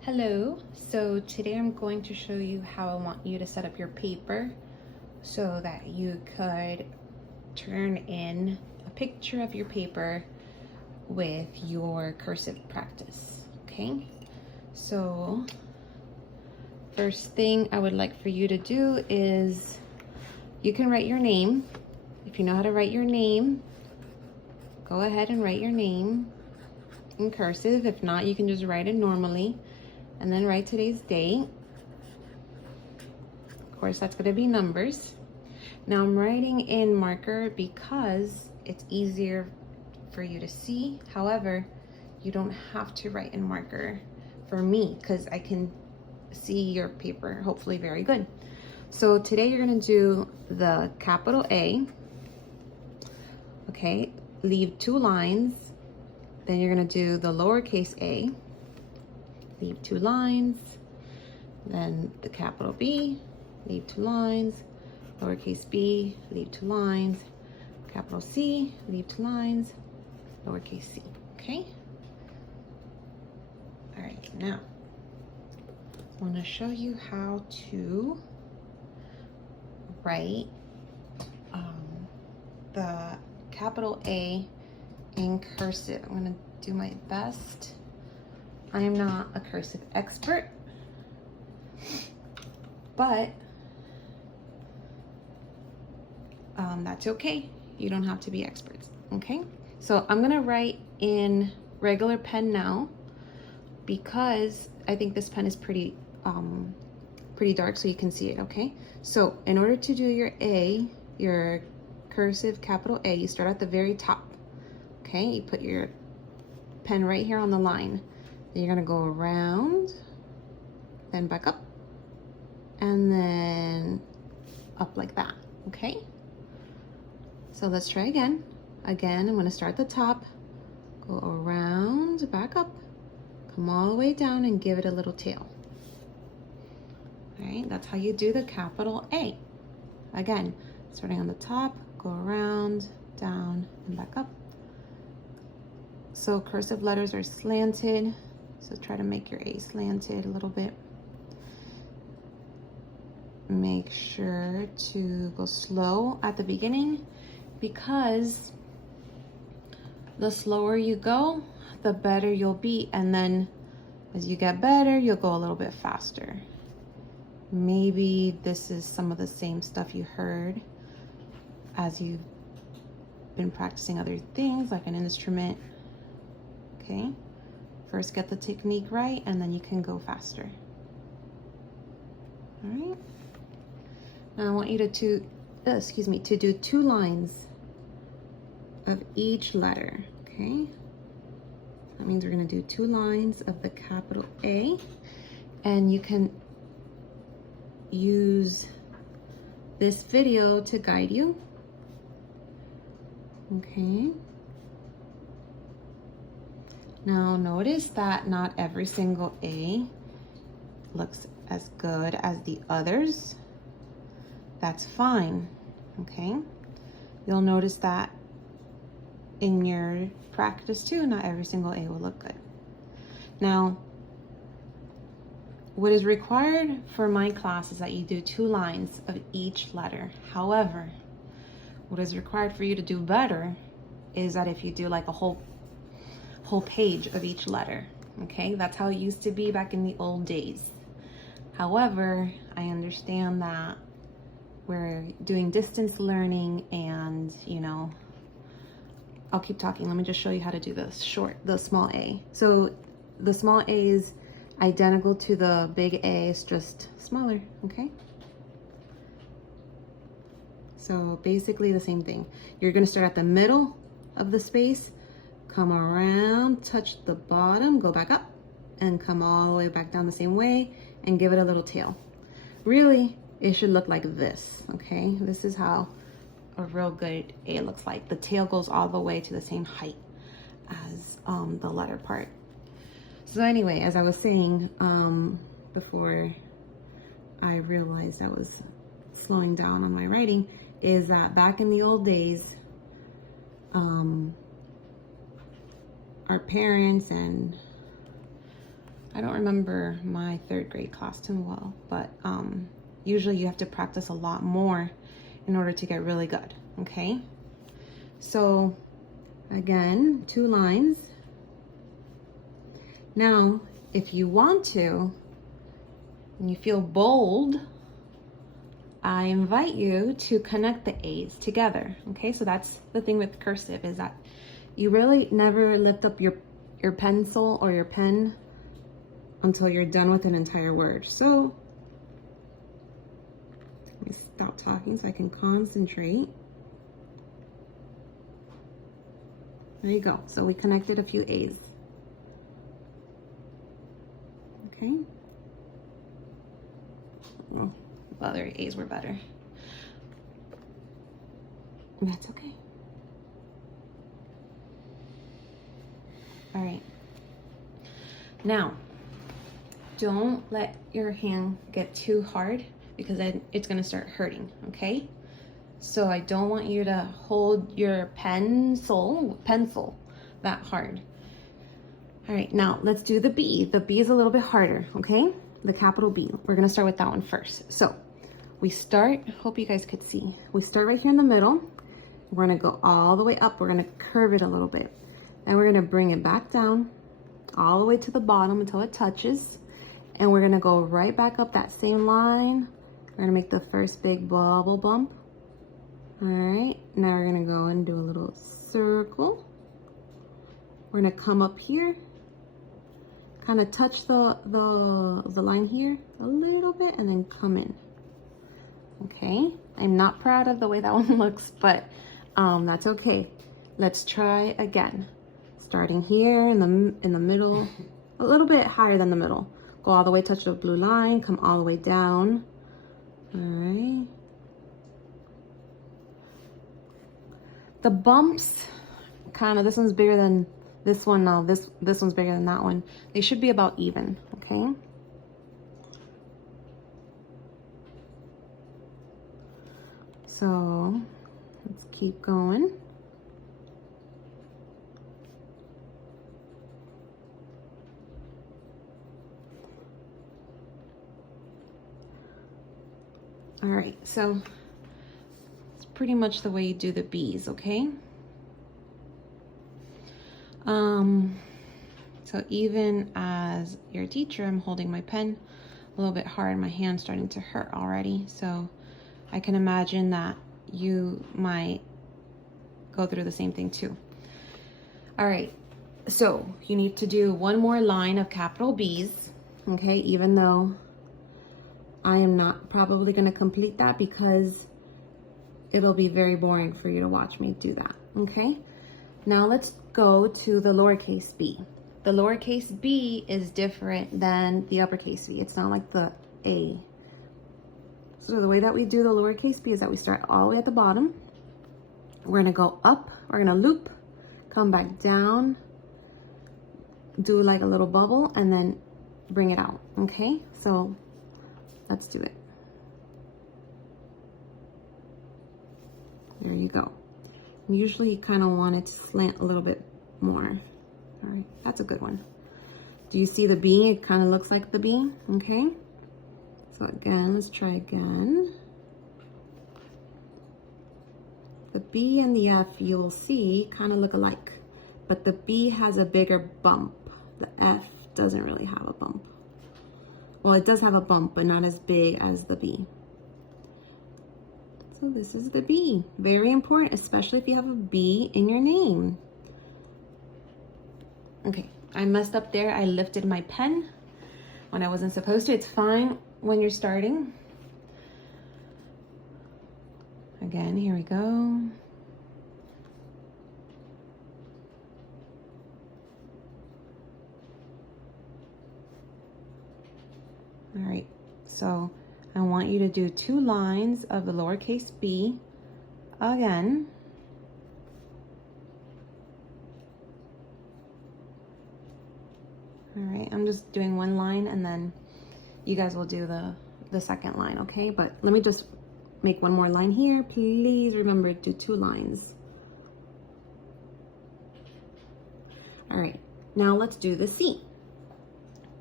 Hello, so today I'm going to show you how I want you to set up your paper so that you could turn in a picture of your paper with your cursive practice, okay? So first thing I would like for you to do is you can write your name. If you know how to write your name, go ahead and write your name in cursive. If not, you can just write it normally. And then write today's date. Of course, that's going to be numbers. Now I'm writing in marker because it's easier for you to see. However, you don't have to write in marker for me because I can see your paper hopefully very good. So today you're going to do the capital A. Okay, leave 2 lines. Then you're going to do the lowercase a. Leave 2 lines, then the capital B, leave 2 lines, lowercase b, leave 2 lines, capital C, leave 2 lines, lowercase c, okay? All right, now, I want to show you how to write the capital A in cursive. I'm going to do my best. I am not a cursive expert, but that's okay. You don't have to be experts, okay? So I'm gonna write in regular pen now because I think this pen is pretty dark so you can see it, okay? So in order to do your A, your cursive capital A, you start at the very top, okay? You put your pen right here on the line. Then you're gonna go around, then back up, and then up like that, okay? So let's try again. Again, I'm gonna start at the top, go around, back up, come all the way down and give it a little tail. All right, that's how you do the capital A. Again, starting on the top, go around, down, and back up. So cursive letters are slanted. So try to make your A slanted a little bit. Make sure to go slow at the beginning because the slower you go, the better you'll be. And then as you get better, you'll go a little bit faster. Maybe this is some of the same stuff you heard as you've been practicing other things like an instrument, okay? First get the technique right and then you can go faster. All right. Now I want you to do 2 lines of each letter, okay? That means we're gonna do 2 lines of the capital A, and you can use this video to guide you, okay? Now notice that not every single A looks as good as the others. That's fine, okay? You'll notice that in your practice too, not every single A will look good. Now, what is required for my class is that you do 2 lines of each letter. However, what is required for you to do better is that if you do like a whole page of each letter, okay? That's how it used to be back in the old days. However, I understand that we're doing distance learning and, you know, I'll keep talking. Let me just show you how to do the small A. So the small A is identical to the big A, it's just smaller, okay? So basically the same thing. You're gonna start at the middle of the space, come around, touch the bottom, go back up, and come all the way back down the same way, and give it a little tail. Really, it should look like this, okay? This is how a real good A looks like. The tail goes all the way to the same height as the letter part. So anyway, as I was saying, before I realized I was slowing down on my writing, is that back in the old days, our parents and I don't remember my 3rd grade class too well, but usually you have to practice a lot more in order to get really good, okay? So again, 2 lines. Now, if you want to, and you feel bold, I invite you to connect the A's together, okay? So that's the thing with cursive, is that you really never lift up your pencil or your pen until you're done with an entire word. So let me stop talking so I can concentrate. There you go. So we connected a few A's. Okay. Well, the other A's were better. That's okay. All right. Now, don't let your hand get too hard, because then it's gonna start hurting, okay? So I don't want you to hold your pencil that hard. All right, now let's do the B. The B is a little bit harder, okay? The capital B. We're gonna start with that one first. So we start, hope you guys could see. We start right here in the middle. We're gonna go all the way up. We're gonna curve it a little bit. And we're gonna bring it back down all the way to the bottom until it touches. And we're gonna go right back up that same line. We're gonna make the first big bubble bump. All right, now we're gonna go and do a little circle. We're gonna come up here, kind of touch the line here a little bit, and then come in. Okay, I'm not proud of the way that one looks, but that's okay. Let's try again. Starting here in the middle, a little bit higher than the middle. Go all the way, touch the blue line, come all the way down. All right. The bumps, kind of, this one's bigger than this one. No, this one's bigger than that one. They should be about even, okay? So let's keep going. All right, so it's pretty much the way you do the B's, okay? So even as your teacher, I'm holding my pen a little bit hard. My hand's starting to hurt already. So I can imagine that you might go through the same thing too. All right, so you need to do one more line of capital B's, okay? Even though I am not probably gonna complete that because it'll be very boring for you to watch me do that, okay? Now let's go to the lowercase b. The lowercase b is different than the uppercase b. It's not like the A. So the way that we do the lowercase b is that we start all the way at the bottom. We're gonna go up, we're gonna loop, come back down, do like a little bubble, and then bring it out, okay? So let's do it. There you go. Usually you kind of want it to slant a little bit more. All right, that's a good one. Do you see the B? It kind of looks like the B, okay? So again, let's try again. The B and the F, you'll see, kind of look alike, but the B has a bigger bump. The F doesn't really have a bump. Well, it does have a bump, but not as big as the B. So this is the B. Very important, especially if you have a B in your name. Okay, I messed up there. I lifted my pen when I wasn't supposed to. It's fine when you're starting. Again, here we go. All right, so I want you to do 2 lines of the lowercase b again. All right, I'm just doing 1 line and then you guys will do the second line, okay? But let me just make 1 more line here. Please remember to do 2 lines. All right, now let's do the C.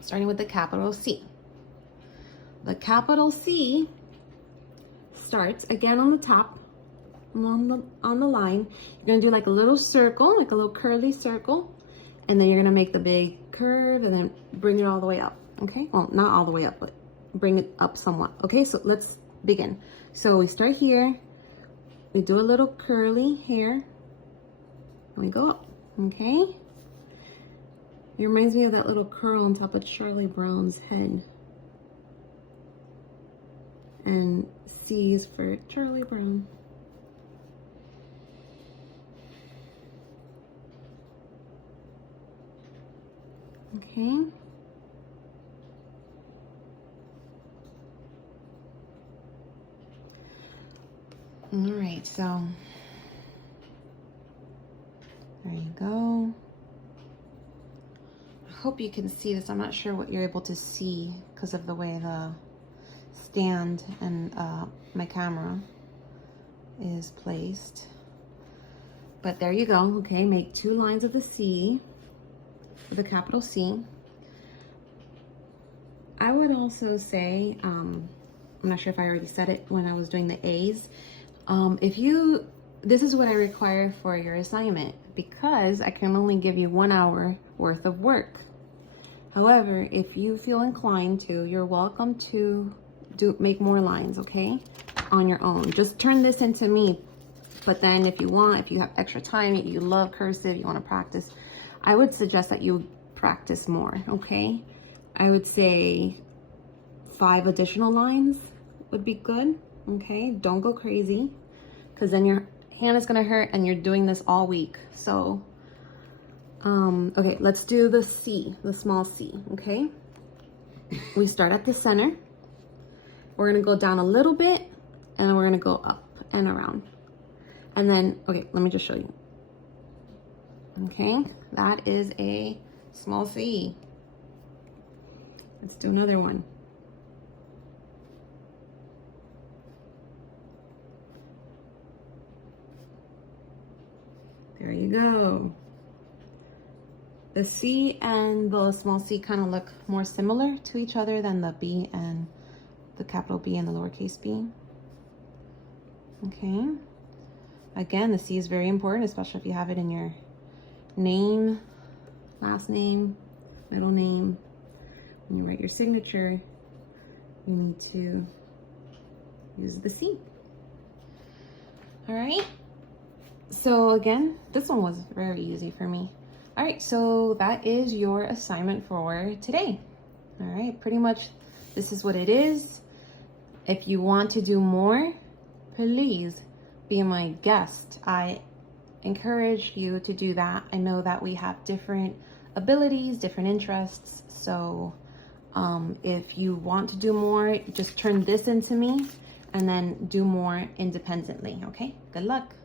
starting with the capital C. The capital C starts again on the top, on the line. You're gonna do like a little circle, like a little curly circle, and then you're gonna make the big curve and then bring it all the way up, okay? Well, not all the way up, but bring it up somewhat, okay? So let's begin. So we start here, we do a little curly here, and we go up, okay? It reminds me of that little curl on top of Charlie Brown's head. And C's for Charlie Brown. Okay. All right, so there you go. I hope you can see this. I'm not sure what you're able to see because of the way the stand and my camera is placed. But there you go. Okay, make 2 lines of the C, for the capital C. I would also say, I'm not sure if I already said it when I was doing the A's. This is what I require for your assignment because I can only give you 1 hour worth of work. However, if you feel inclined to, you're welcome to make more lines, okay, on your own. Just turn this into me. But then if you want, if you have extra time, you love cursive, you want to practice, I would suggest that you practice more, okay? I would say 5 additional lines would be good, okay? Don't go crazy because then your hand is going to hurt and you're doing this all week. So, okay, let's do the C, the small C, okay? We start at the center. We're gonna go down a little bit and then we're gonna go up and around. And then, okay, let me just show you. Okay, that is a small C. Let's do another one. There you go. The C and the small c kind of look more similar to each other than the B and the capital B and the lowercase b. Okay. Again, the C is very important, especially if you have it in your name, last name, middle name. When you write your signature, you need to use the C. All right. So again, this one was very easy for me. All right, so that is your assignment for today. All right, pretty much this is what it is. If you want to do more, please be my guest. I encourage you to do that. I know that we have different abilities, different interests. So if you want to do more, just turn this into me and then do more independently, okay? Good luck.